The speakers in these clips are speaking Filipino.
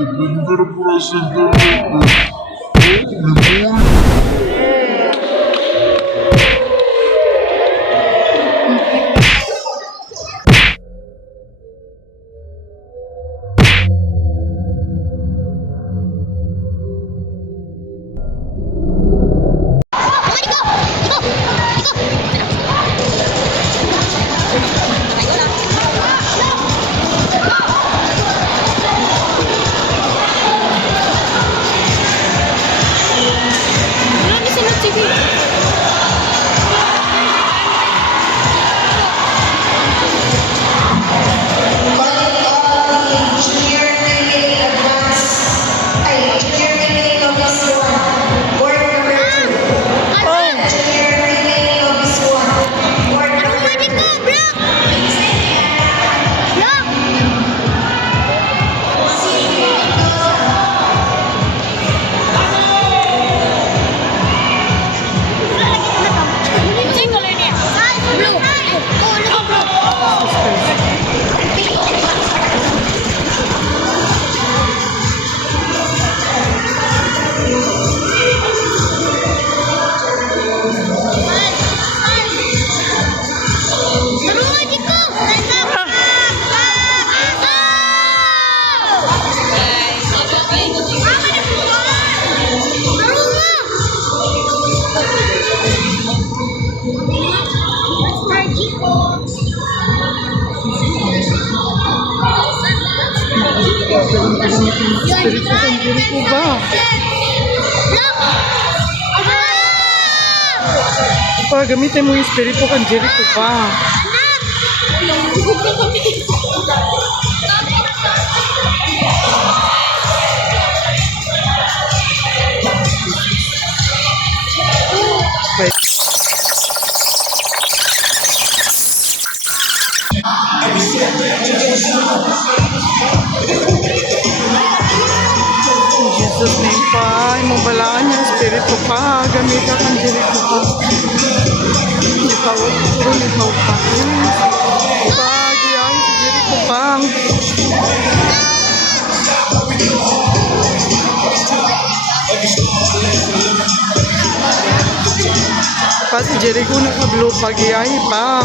Pero por ascenderlo, me voy. Espiritu kan diri ko ba? Pa, gamitin mo yung espiritu kan diri ko ba? Jesus name pa, imong balaan yung espiritu pa, gamitin kan diri ko pa. Ikaw, puro ikaw pa. Pag-iyan sa diri ko pa. Kasi diri ko nakablo pag-iyan pa.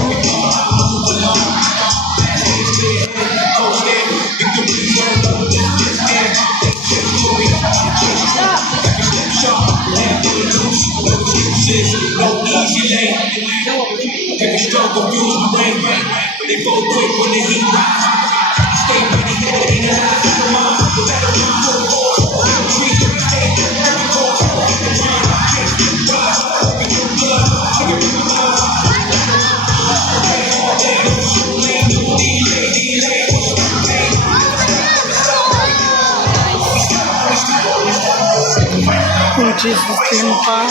Oh, Jesus, tingin pa.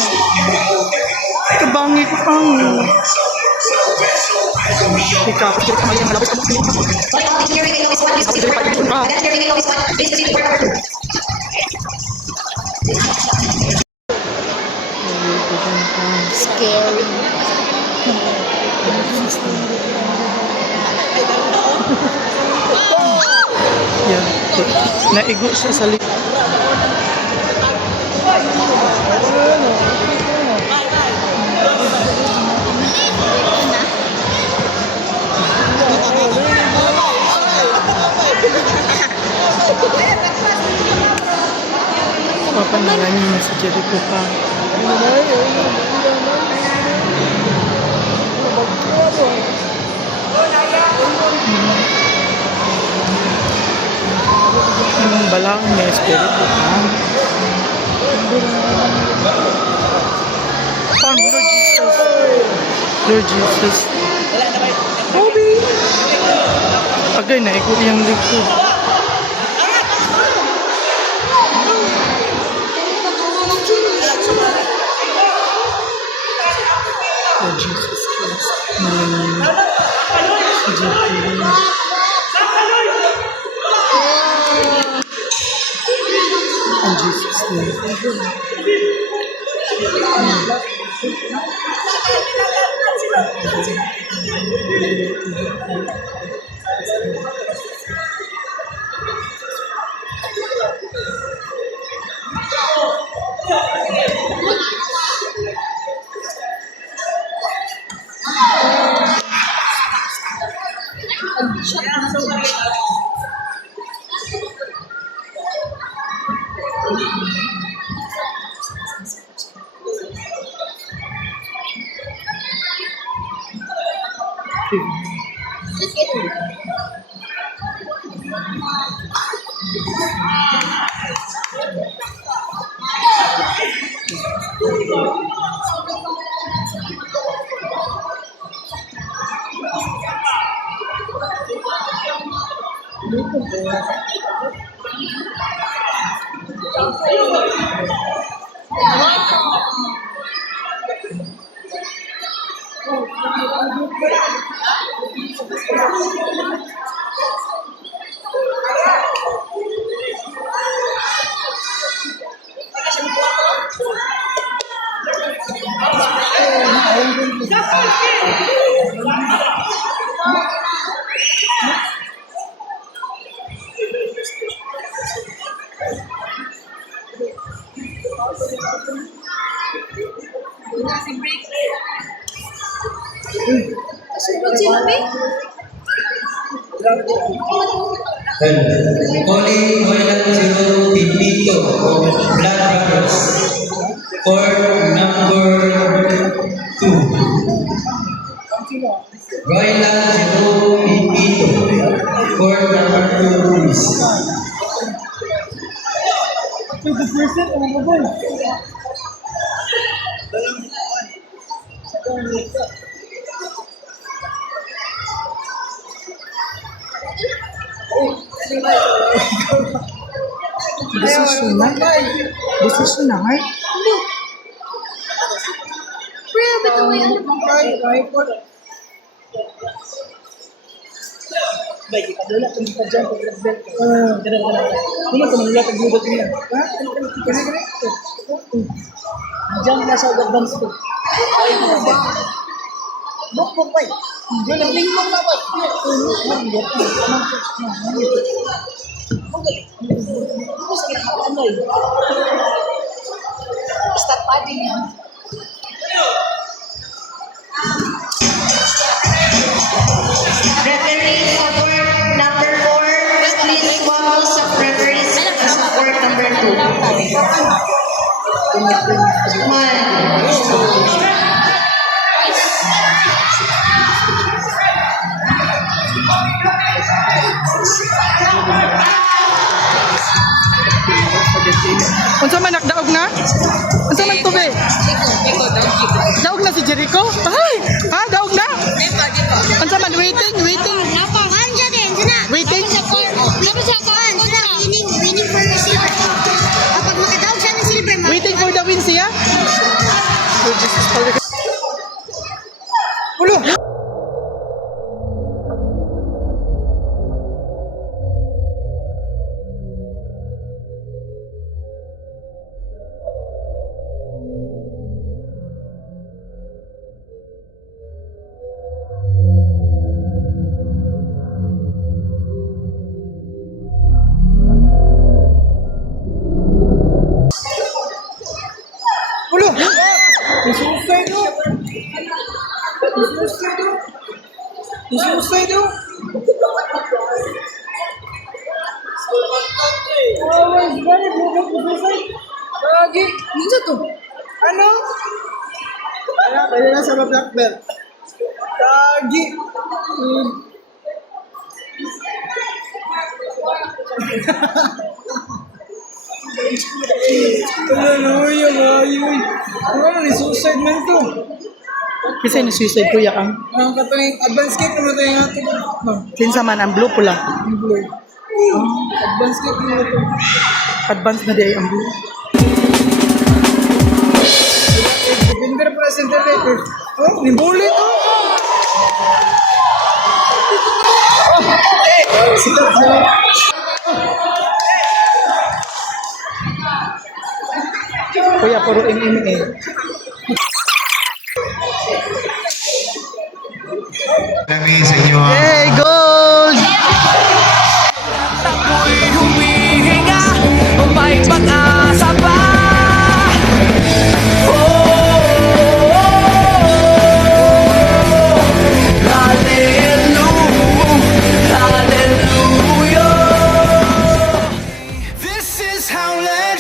Kabangi ko pang. Ikakit ka yung malapit ka mo. Scary. Yan. Naigo siya sa likod. Papanalangin mo sa Jericho pa. Anong balang may espiritu pa? Pang Lord Jesus. Lord Jesus. Obi! Agay na, ikaw yung likod. Lord Jesus Christ. In Jesus' name. Calling Royal Zero Pipito, Blood Brothers, court number 2. Royal Zero Pipito, court number 2, please. Desisyon na. Desisyon na, Mark. Diyan na sa advance ko. Bok bay. Yun ang lingkong na bay. Start padding yan. Referee for court number 4, please follow sa referees sa court number 2. Unsa man nagdaog na? Unsa man tubi? Daog na si Jericho? Ay! Ha? Daog na? Unsa man? Waiting? Waiting? Waiting for the win siya? Oh, Jesus, talaga. Ulo! Ulo! Isusay do! Isusay do! Lagi! Ninja to! Ano? Kaya na sa black belt. Lagi! Ano ni suicide man to? Kasi ni suicide kuya kang. Ang katong advance kick naman tayo nga to. No. Sinsa man ang blue pula. Ang blue. Advance kick naman to. Advance na di ang blue. Defender para center right. Oh, ni bullet to. Kuya, puro MMA. Kami sa inyo. Hey, gold! Ako'y humihinga,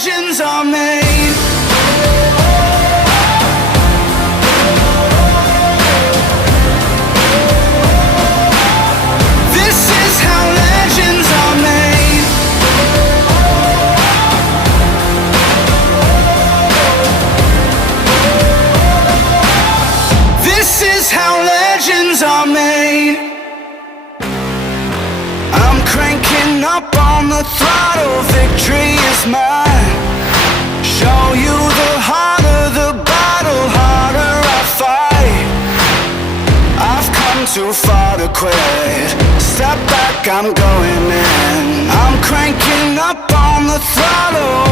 legends are made. This is how legends are made. This is how legends are made. I'm cranking up on the throttle, victory is mine. Show you the harder the battle, harder I fight. I've come too far to quit. Step back, I'm going in. I'm cranking up on the throttle,